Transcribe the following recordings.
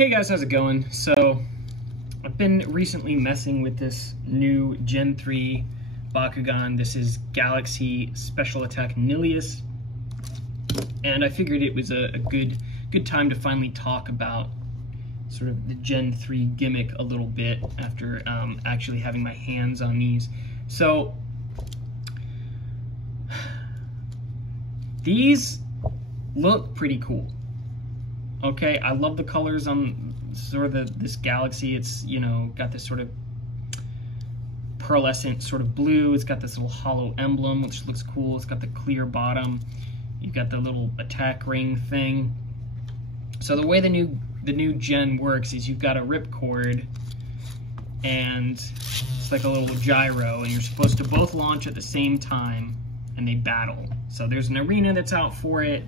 Hey guys, how's it going? So, I've been recently messing with this new Gen 3 Bakugan. This is Galaxy Special Attack Nilius. And I figured it was a good time to finally talk about sort of the Gen 3 gimmick a little bit after actually having my hands on these. So, these look pretty cool. Okay, I love the colors on sort of this Galaxy. It's, you know, got this sort of pearlescent sort of blue. It's got this little hollow emblem, which looks cool. It's got the clear bottom. You've got the little attack ring thing. So the way the new gen works is you've got a ripcord, and it's like a little gyro, and you're supposed to both launch at the same time, and they battle. So there's an arena that's out for it,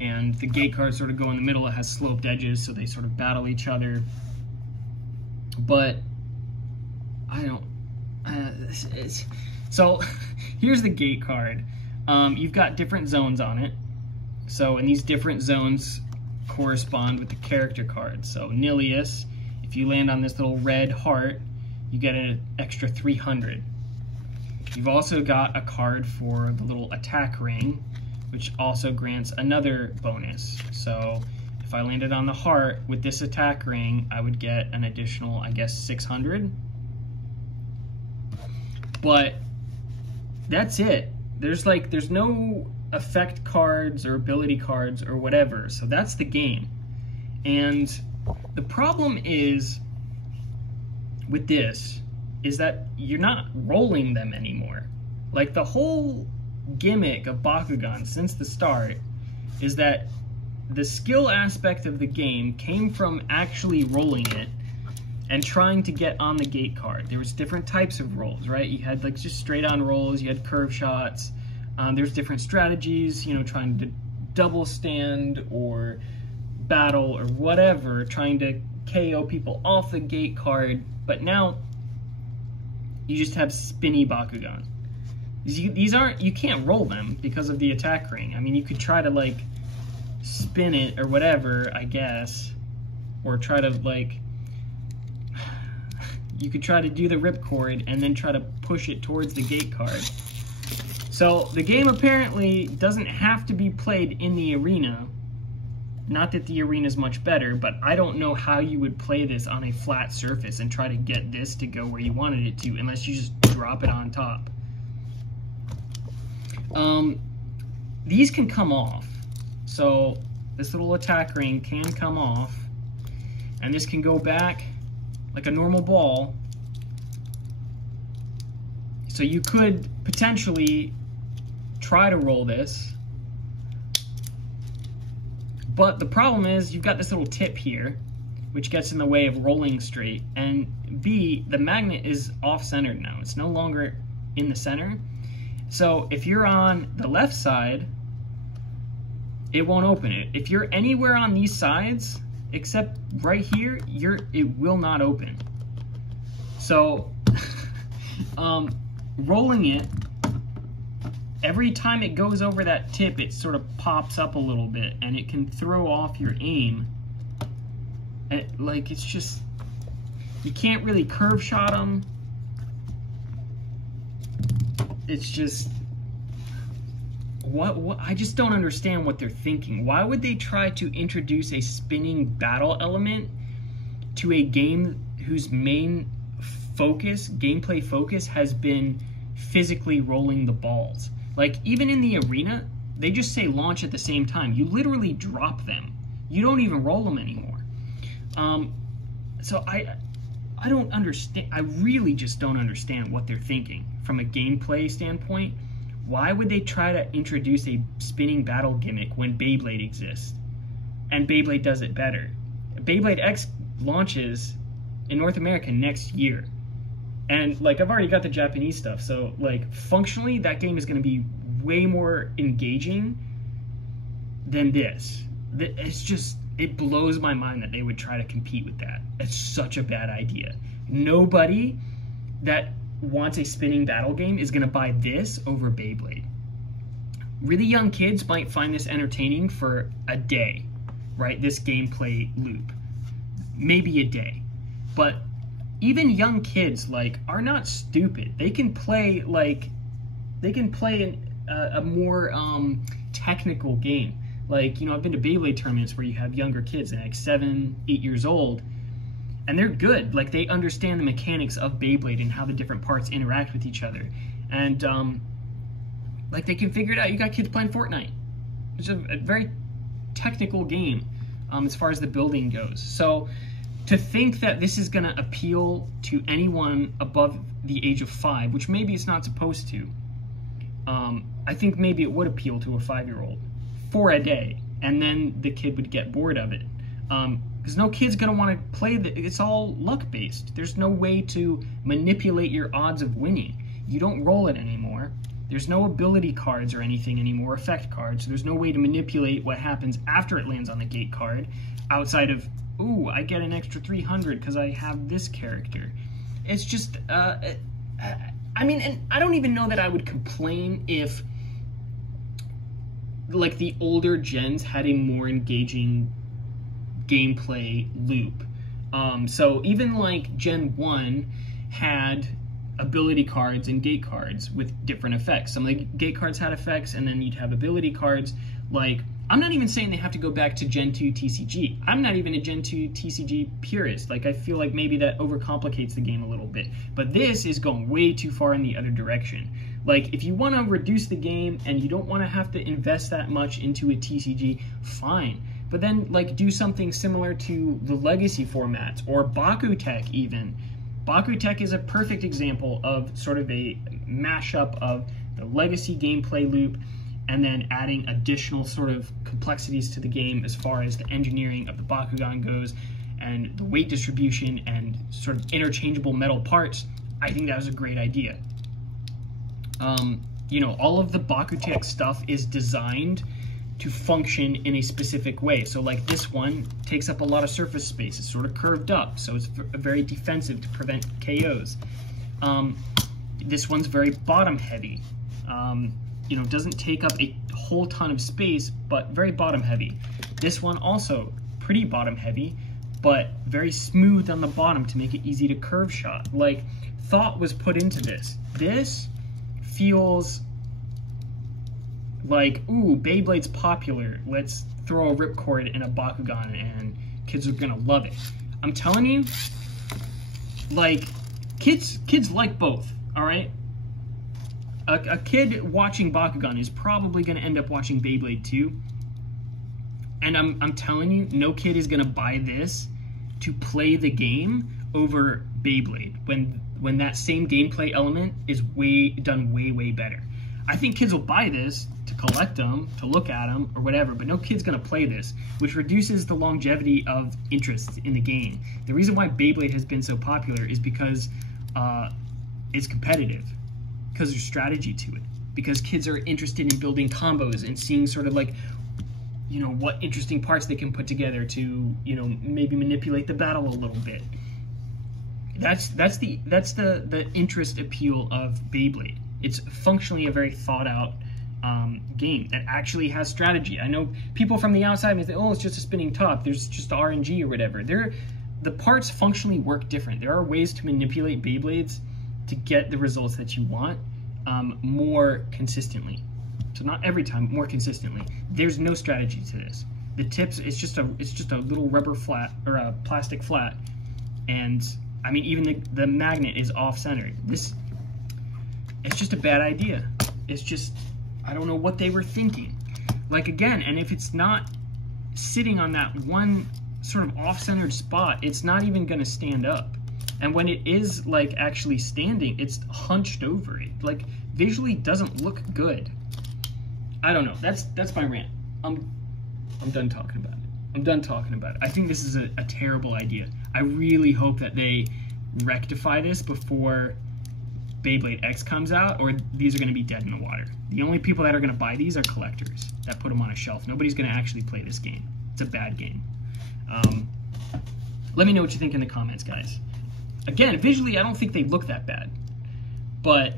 and the gate cards sort of go in the middle. It has sloped edges, so they sort of battle each other. But I don't... so here's the gate card. You've got different zones on it. So, and these different zones correspond with the character cards. So Nilius, if you land on this little red heart, you get an extra 300. You've also got a card for the little attack ring, which also grants another bonus. So if I landed on the heart with this attack ring, I would get an additional, I guess, 600. But that's it. There's no effect cards or ability cards or whatever. So that's the game. And the problem is with this is that you're not rolling them anymore. Like, the whole gimmick of Bakugan since the start is that the skill aspect of the game came from actually rolling it and trying to get on the gate card. There was different types of rolls, right? You had like just straight on rolls, you had curve shots, there's different strategies, you know, trying to double stand or battle or whatever, trying to KO people off the gate card. But now you just have spinny Bakugan. These aren't, you can't roll them because of the attack ring. I mean, you could try to like spin it or whatever, I guess, or try to like, you could try to do the ripcord and then try to push it towards the gate card. So the game apparently doesn't have to be played in the arena. Not that the arena is much better, but I don't know how you would play this on a flat surface and try to get this to go where you wanted it to, unless you just drop it on top. These can come off. So this little attack ring can come off, and this can go back like a normal ball. So you could potentially try to roll this, but the problem is you've got this little tip here, which gets in the way of rolling straight, and B, the magnet is off-centered now. It's no longer in the center. So if you're on the left side, it won't open it. If you're anywhere on these sides, except right here, it will not open. So rolling it, every time it goes over that tip, it sort of pops up a little bit, and it can throw off your aim. Like, it's just, you can't really curve shot them. It's just, what I just don't understand what they're thinking. Why would they try to introduce a spinning battle element to a game whose main focus, gameplay focus, has been physically rolling the balls? Like, even in the arena, they just say launch at the same time. You literally drop them. You don't even roll them anymore. So I don't understand. I really just don't understand what they're thinking from a gameplay standpoint. Why would they try to introduce a spinning battle gimmick when Beyblade exists? And Beyblade does it better. Beyblade X launches in North America next year. And like, I've already got the Japanese stuff, so like, functionally that game is going to be way more engaging than this. It's just, it blows my mind that they would try to compete with that. It's such a bad idea. Nobody that wants a spinning battle game is going to buy this over Beyblade. Really young kids might find this entertaining for a day, right? This gameplay loop. maybe a day. But even young kids, like, are not stupid. They can play, like, a more technical game. Like, you know, I've been to Beyblade tournaments where you have younger kids, like 7, 8 years old, and they're good. Like, they understand the mechanics of Beyblade and how the different parts interact with each other. And, like, they can figure it out. You got kids playing Fortnite. It's a very technical game as far as the building goes. So to think that this is going to appeal to anyone above the age of 5, which maybe it's not supposed to, I think maybe it would appeal to a 5-year-old for a day, and then the kid would get bored of it. Because no kid's going to want to play it's all luck-based. There's no way to manipulate your odds of winning. You don't roll it anymore. There's no ability cards or anything anymore, effect cards. So there's no way to manipulate what happens after it lands on the gate card outside of, ooh, I get an extra 300 because I have this character. It's just, I mean, and I don't even know that I would complain if, like, the older gens had a more engaging gameplay loop. So even, like, Gen 1 had ability cards and gate cards with different effects. Some of the gate cards had effects, and then you'd have ability cards. Like, I'm not even saying they have to go back to Gen 2 TCG. I'm not even a Gen 2 TCG purist. Like, I feel like maybe that overcomplicates the game a little bit. But this is going way too far in the other direction. Like, if you want to reduce the game and you don't want to have to invest that much into a TCG, fine. But then, like, do something similar to the Legacy formats, or Bakutech even. Bakutech is a perfect example of sort of a mashup of the Legacy gameplay loop and then adding additional sort of complexities to the game as far as the engineering of the Bakugan goes and the weight distribution and sort of interchangeable metal parts. I think that was a great idea. You know, all of the Bakutech stuff is designed to function in a specific way. So like this one takes up a lot of surface space. It's sort of curved up, so it's very defensive to prevent KOs. This one's very bottom heavy. You know, doesn't take up a whole ton of space, but very bottom heavy. This one also pretty bottom heavy, but very smooth on the bottom to make it easy to curve shot. Like, thought was put into this. This feels like, ooh, Beyblade's popular. Let's throw a ripcord in a Bakugan and kids are gonna love it. I'm telling you, like, kids like both, all right? A kid watching Bakugan is probably gonna end up watching Beyblade too. And I'm telling you, no kid is gonna buy this to play the game over Beyblade when that same gameplay element is done way better. I think kids will buy this to collect them, to look at them, or whatever, but no kid's going to play this, which reduces the longevity of interest in the game. The reason why Beyblade has been so popular is because it's competitive, because there's strategy to it, because kids are interested in building combos and seeing sort of like, you know, what interesting parts they can put together to, you know, maybe manipulate the battle a little bit. That's the interest appeal of Beyblade. It's functionally a very thought out game that actually has strategy. I know people from the outside may say, oh, it's just a spinning top, there's just RNG or whatever. The parts functionally work different. There are ways to manipulate Beyblades to get the results that you want more consistently. So not every time, but more consistently. There's no strategy to this. The tips, it's just a little rubber flat, or a plastic flat, and I mean, even the magnet is off-centered. It's just a bad idea. It's just, I don't know what they were thinking. Like, again, and if it's not sitting on that one sort of off-centered spot, it's not even going to stand up. And when it is, like, actually standing, it's hunched over it. Like, visually doesn't look good. I don't know. That's my rant. I'm done talking about it. I'm done talking about it. I think this is a terrible idea. I really hope that they rectify this before Beyblade X comes out, or these are going to be dead in the water. The only people that are going to buy these are collectors that put them on a shelf. Nobody's going to actually play this game. It's a bad game. Let me know what you think in the comments, guys. Again, visually, I don't think they look that bad, but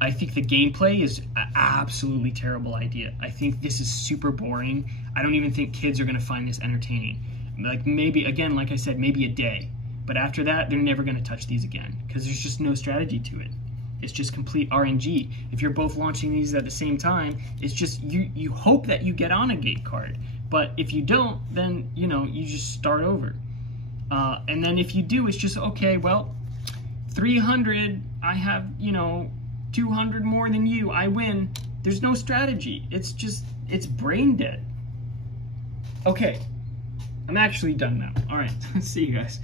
I think the gameplay is an absolutely terrible idea. I think this is super boring. I don't even think kids are going to find this entertaining. Like maybe, again, like I said, maybe a day. But after that, they're never going to touch these again because there's just no strategy to it. It's just complete RNG. If you're both launching these at the same time, it's just you hope that you get on a gate card. But if you don't, then, you know, you just start over. And then if you do, it's just, okay, well, 300, I have, you know, 200 more than you, I win. There's no strategy. It's just, it's brain dead. Okay, I'm actually done now. All right, see you guys.